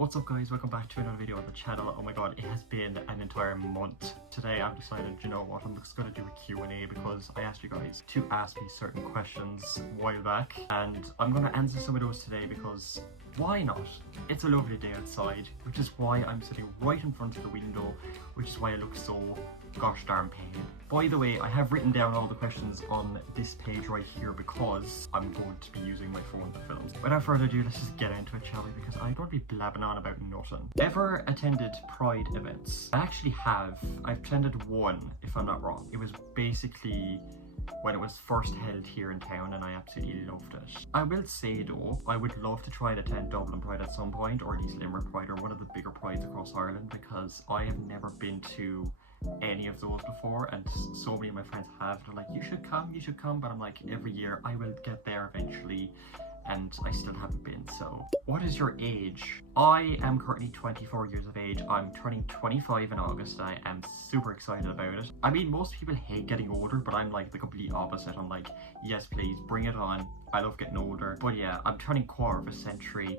What's up guys, welcome back to another video on the channel. Oh my god, it has been an entire month. Today I've decided, you know what, I'm just going to do a Q&A because I asked you guys to ask me certain questions a while back. And I'm going to answer some of those today because why not? It's a lovely day outside, which is why I'm sitting right in front of the window, which is why I look so gosh darn pale. By the way, I have written down all the questions on this page right here because I'm going to be using my phone to film. Without further ado, let's just get into it, shall we? Because I don't be blabbing on about nothing. Ever attended Pride events? I actually have. I've attended one, if I'm not wrong. It was basically when it was first held here in town and I absolutely loved it. I will say though, I would love to try and attend Dublin Pride at some point, or at least Limerick Pride, or one of the bigger prides across Ireland, because I have never been to any of those before and so many of my friends have. They're like, you should come, but I'm like, every year I will get there eventually and I still haven't been. So what is your age? I am currently 24 years of age. I'm turning 25 in August and I am super excited about it. I mean, most people hate getting older, but I'm like the complete opposite. I'm like, yes please, bring it on. I love getting older. But yeah, I'm turning quarter of a century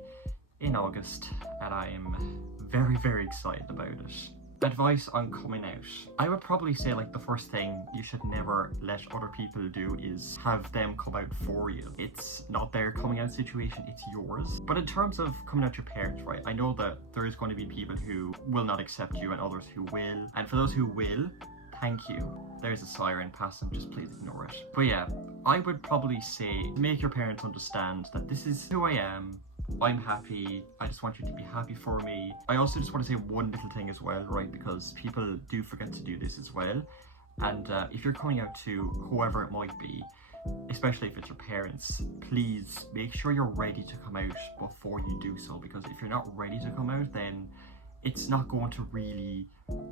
in August and I am very, very excited about it. Advice on coming out. I would probably say like the first thing you should never let other people do is have them come out for you. It's not their coming out situation, it's yours. But in terms of coming out to your parents, right, I know that there is going to be people who will not accept you and others who will. And for those who will, thank you. There's a siren passing, just please ignore it. But yeah, I would probably say make your parents understand that this is who I am. I'm happy. I just want you to be happy for me. I also just want to say one little thing as well, right? Because people do forget to do this as well. And if you're coming out to whoever it might be, especially if it's your parents, please make sure you're ready to come out before you do so. Because if you're not ready to come out, then it's not going to really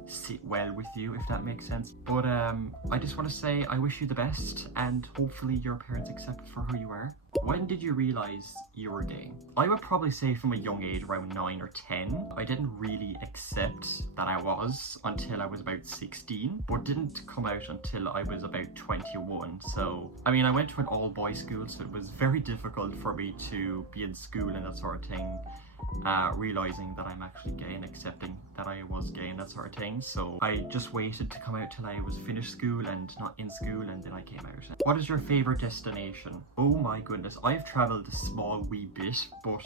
sit well with you, if that makes sense. But I just want to say I wish you the best and hopefully your parents accept you for who you are. When did you realise you were gay? I would probably say from a young age, around 9 or 10. I didn't really accept that I was until I was about 16, but didn't come out until I was about 21. So, I mean, I went to an all-boys school, so it was very difficult for me to be in school and that sort of thing. Realizing that I'm actually gay and accepting that I was gay and that sort of thing. So I just waited to come out till I was finished school and not in school, and then I came out. What is your favorite destination? Oh my goodness, I've traveled a small wee bit, but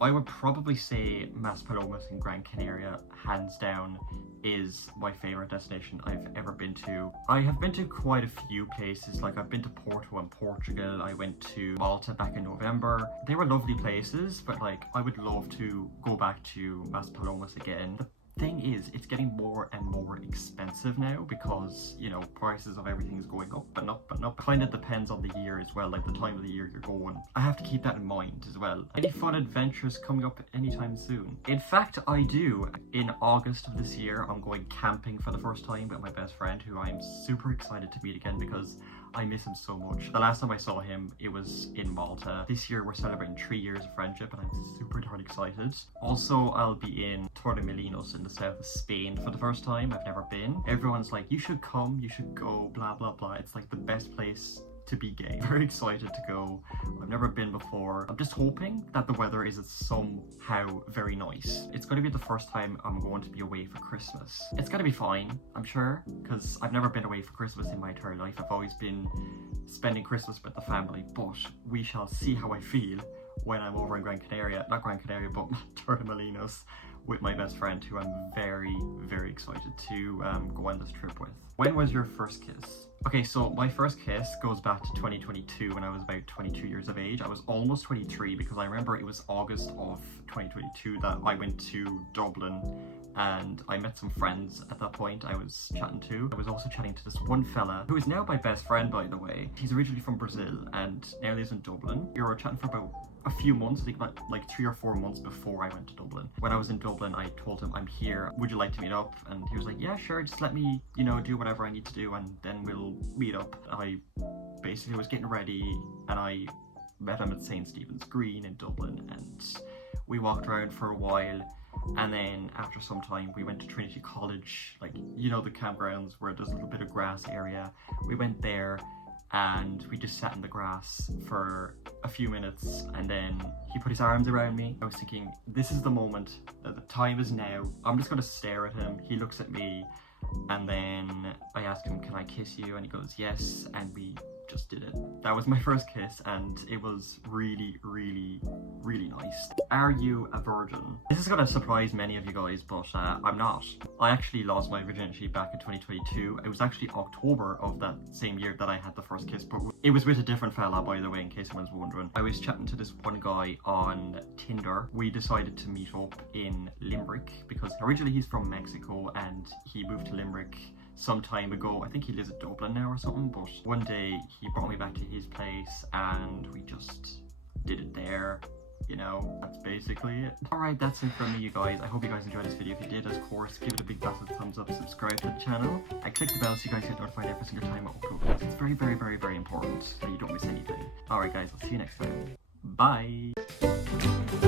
I would probably say Maspalomas in Gran Canaria, hands down, is my favorite destination I've ever been to. I have been to quite a few places, like I've been to Porto and Portugal. I went to Malta back in November. They were lovely places, but like I would love to go back to Maspalomas again. The thing is, it's getting more and more expensive now because, you know, prices of everything is going up and up and up. Kind of depends on the year as well, like the time of the year you're going. I have to keep that in mind as well. Any fun adventures coming up anytime soon? In fact, I do. In August of this year, I'm going camping for the first time with my best friend, who I'm super excited to meet again because I miss him so much. The last time I saw him, it was in Man. This year we're celebrating 3 years of friendship and I'm super darn excited. Also, I'll be in Torremolinos in the south of Spain for the first time. I've never been. Everyone's like, you should come, you should go, blah blah blah. It's like the best place to be gay. Very excited to go. I've never been before. I'm just hoping that the weather is somehow very nice. It's going to be the first time I'm going to be away for Christmas. It's going to be fine, I'm sure, because I've never been away for Christmas in my entire life. I've always been spending Christmas with the family, but we shall see how I feel when I'm over in Gran Canaria, not Gran Canaria, but Torremolinos with my best friend, who I'm very, very excited to go on this trip with. When was your first kiss? Okay, so my first kiss goes back to 2022 when I was about 22 years of age. I was almost 23 because I remember it was August of 2022 that I went to Dublin and I met some friends at that point I was chatting to. I was also chatting to this one fella who is now my best friend, by the way. He's originally from Brazil and now lives in Dublin. We were chatting for about a few months, I think about like 3 or 4 months before I went to Dublin. When I was in Dublin, I told him, I'm here, would you like to meet up? And he was like, yeah, sure, just let me, you know, do whatever I need to do and then we'll meet up. I basically was getting ready and I met him at St. Stephen's Green in Dublin and we walked around for a while, and then after some time we went to Trinity College, like, you know, the campgrounds where there's a little bit of grass area. We went there and we just sat in the grass for a few minutes, and then he put his arms around me. I was thinking, this is the moment, the time is now. I'm just gonna stare at him. He looks at me, and then I asked him, can I kiss you? And he goes, yes, and we just did it. That was my first kiss, and it was really, really, really nice. Are you a virgin? This is gonna surprise many of you guys, but I'm not. I actually lost my virginity back in 2022. It was actually October of that same year that I had the first kiss, but it was with a different fella, by the way, in case anyone's wondering. I was chatting to this one guy on Tinder. We decided to meet up in Limerick because originally he's from Mexico and he moved to Limerick some time ago. I think he lives in Dublin now or something, but one day he brought me back to his place and we just did it there. You know, that's basically it. Alright, that's it from me, you guys. I hope you guys enjoyed this video. If you did, of course, give it a big massive thumbs up, subscribe to the channel, and click the bell so you guys get notified every single time I upload videos. It's very, very, very, very important that you don't miss anything. Alright guys, I'll see you next time. Bye!